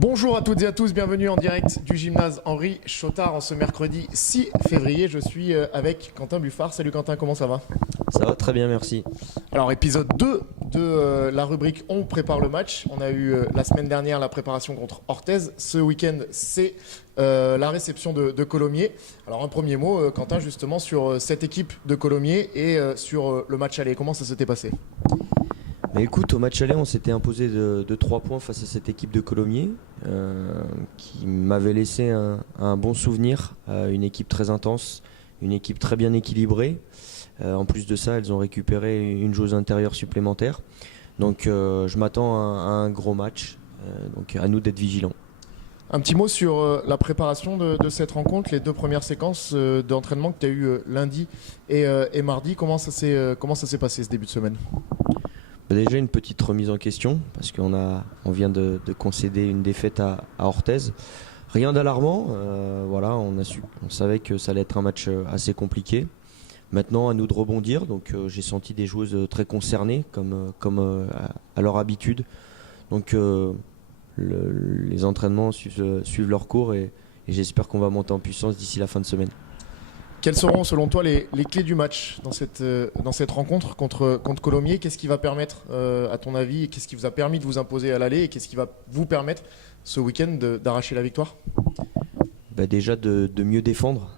Bonjour à toutes et à tous, bienvenue en direct du gymnase Henri Chotard en ce mercredi 6 février. Je suis avec Quentin Buffard. Salut Quentin, comment ça va? Ça va très bien, merci. Alors épisode 2 de la rubrique On prépare le match. On a eu la semaine dernière la préparation contre Orthez. Ce week-end c'est la réception de Colomiers. Alors un premier mot Quentin justement sur cette équipe de Colomiers et sur le match aller. Comment ça s'était passé? Mais écoute, au match aller, on s'était imposé de 3 points face à cette équipe de Colomiers qui m'avait laissé un bon souvenir. Une équipe très intense, une équipe très bien équilibrée. En plus de ça, elles ont récupéré une joueuse intérieure supplémentaire. Donc je m'attends à un gros match. Donc à nous d'être vigilants. Un petit mot sur la préparation de cette rencontre, les 2 premières séquences d'entraînement que tu as eues lundi et mardi. Comment ça s'est passé ce début de semaine? Déjà une petite remise en question parce qu'on vient de concéder une défaite à Orthez. Rien d'alarmant, voilà, on savait que ça allait être un match assez compliqué. Maintenant à nous de rebondir, donc j'ai senti des joueuses très concernées comme à leur habitude. Donc les entraînements suivent leur cours et j'espère qu'on va monter en puissance d'ici la fin de semaine. Quelles seront selon toi les clés du match dans cette rencontre contre Colomiers? Qu'est-ce qui va permettre, à ton avis, qu'est-ce qui vous a permis de vous imposer à l'aller et qu'est-ce qui va vous permettre ce week-end d'arracher la victoire? Déjà de mieux défendre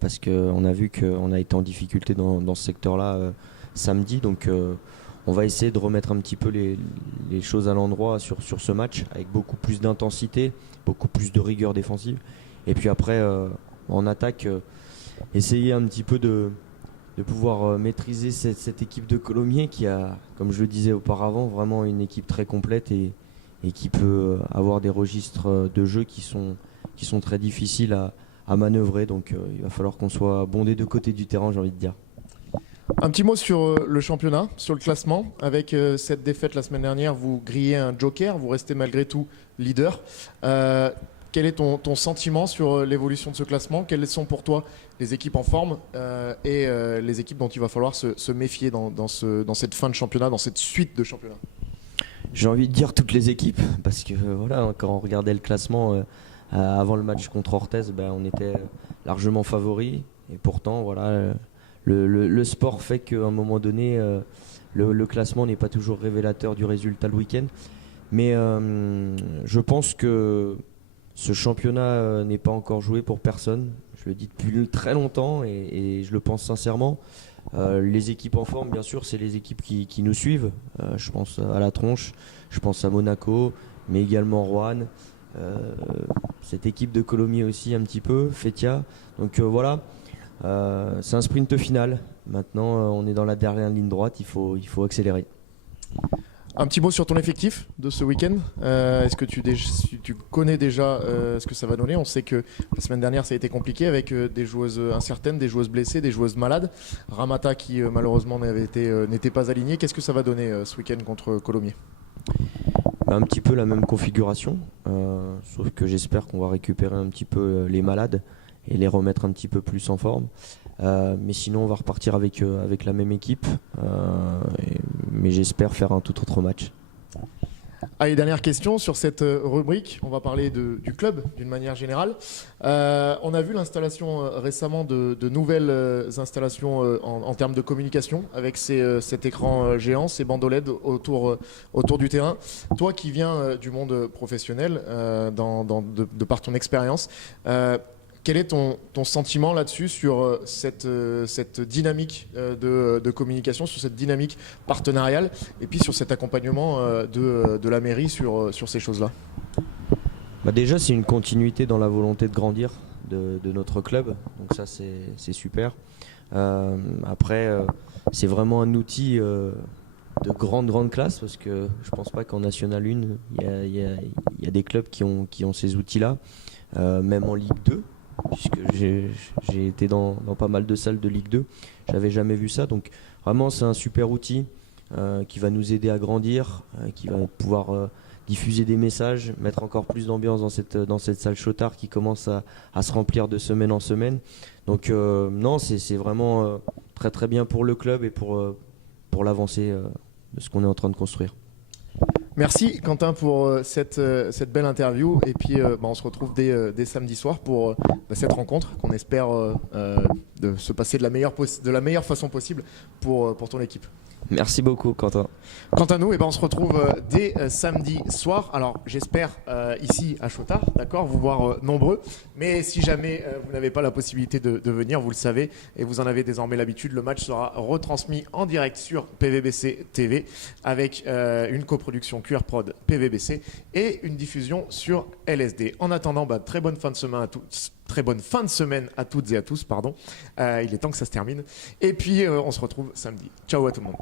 parce qu'on a vu qu'on a été en difficulté dans ce secteur-là samedi. Donc on va essayer de remettre un petit peu les choses à l'endroit sur ce match avec beaucoup plus d'intensité, beaucoup plus de rigueur défensive. Et puis après, en attaque, essayer un petit peu de pouvoir maîtriser cette équipe de Colomiers qui a, comme je le disais auparavant, vraiment une équipe très complète et qui peut avoir des registres de jeu qui sont très difficiles à manœuvrer. Donc il va falloir qu'on soit bon des 2 côtés du terrain, j'ai envie de dire. Un petit mot sur le championnat, sur le classement. Avec cette défaite la semaine dernière, vous grillez un joker, vous restez malgré tout leader. Quel est ton sentiment sur l'évolution de ce classement? Quelles sont pour toi les équipes en forme et les équipes dont il va falloir se méfier dans cette fin de championnat, dans cette suite de championnat? J'ai envie de dire toutes les équipes parce que voilà, quand on regardait le classement avant le match contre Orthez, on était largement favoris et pourtant voilà, le sport fait qu'à un moment donné le classement n'est pas toujours révélateur du résultat le week-end. Mais je pense que ce championnat n'est pas encore joué pour personne. Je le dis depuis très longtemps et je le pense sincèrement. Les équipes en forme, bien sûr, c'est les équipes qui nous suivent. Je pense à La Tronche, je pense à Monaco, mais également Roanne. Cette équipe de Colomiers aussi un petit peu, Fétia. Donc voilà, c'est un sprint final. Maintenant, on est dans la dernière ligne droite, il faut accélérer. Un petit mot sur ton effectif de ce week-end. Est-ce que tu connais déjà ce que ça va donner? On sait que la semaine dernière ça a été compliqué avec des joueuses incertaines, des joueuses blessées, des joueuses malades. Ramata qui malheureusement n'était pas alignée. Qu'est-ce que ça va donner ce week-end contre Colomiers? Un petit peu la même configuration, sauf que j'espère qu'on va récupérer un petit peu les malades et les remettre un petit peu plus en forme. Mais sinon on va repartir avec la même équipe, mais j'espère faire un tout autre match. Allez, dernière question sur cette rubrique. On va parler du club d'une manière générale. On a vu l'installation récemment de nouvelles installations en termes de communication avec cet écran géant, ces bandes OLED autour du terrain. Toi qui viens du monde professionnel, de par ton expérience, quel est ton sentiment là-dessus sur cette dynamique de communication, sur cette dynamique partenariale et puis sur cet accompagnement de la mairie sur ces choses-là? Déjà, c'est une continuité dans la volonté de grandir de notre club, donc ça c'est super. Après, c'est vraiment un outil de grande classe parce que je pense pas qu'en National 1, il y a des clubs qui ont ces outils-là, même en Ligue 2. puisque j'ai été dans pas mal de salles de Ligue 2. J'avais jamais vu ça, donc vraiment c'est un super outil qui va nous aider à grandir, qui va pouvoir diffuser des messages, mettre encore plus d'ambiance dans cette salle Chotard qui commence à se remplir de semaine en semaine. Donc non, c'est vraiment très très bien pour le club et pour l'avancée de ce qu'on est en train de construire. Merci Quentin pour cette belle interview et puis on se retrouve dès samedi soir pour cette rencontre qu'on espère de se passer de la meilleure façon possible pour ton équipe. Merci beaucoup Quentin. Quant à nous, on se retrouve dès samedi soir. Alors j'espère ici à Chotard, d'accord, vous voir nombreux. Mais si jamais vous n'avez pas la possibilité de venir, vous le savez et vous en avez désormais l'habitude, le match sera retransmis en direct sur PVBC TV avec une coproduction QR Prod PVBC et une diffusion sur LSD. En attendant, très bonne fin de semaine à tous. Très bonne fin de semaine à toutes et à tous, pardon. Il est temps que ça se termine. Et puis, on se retrouve samedi. Ciao à tout le monde.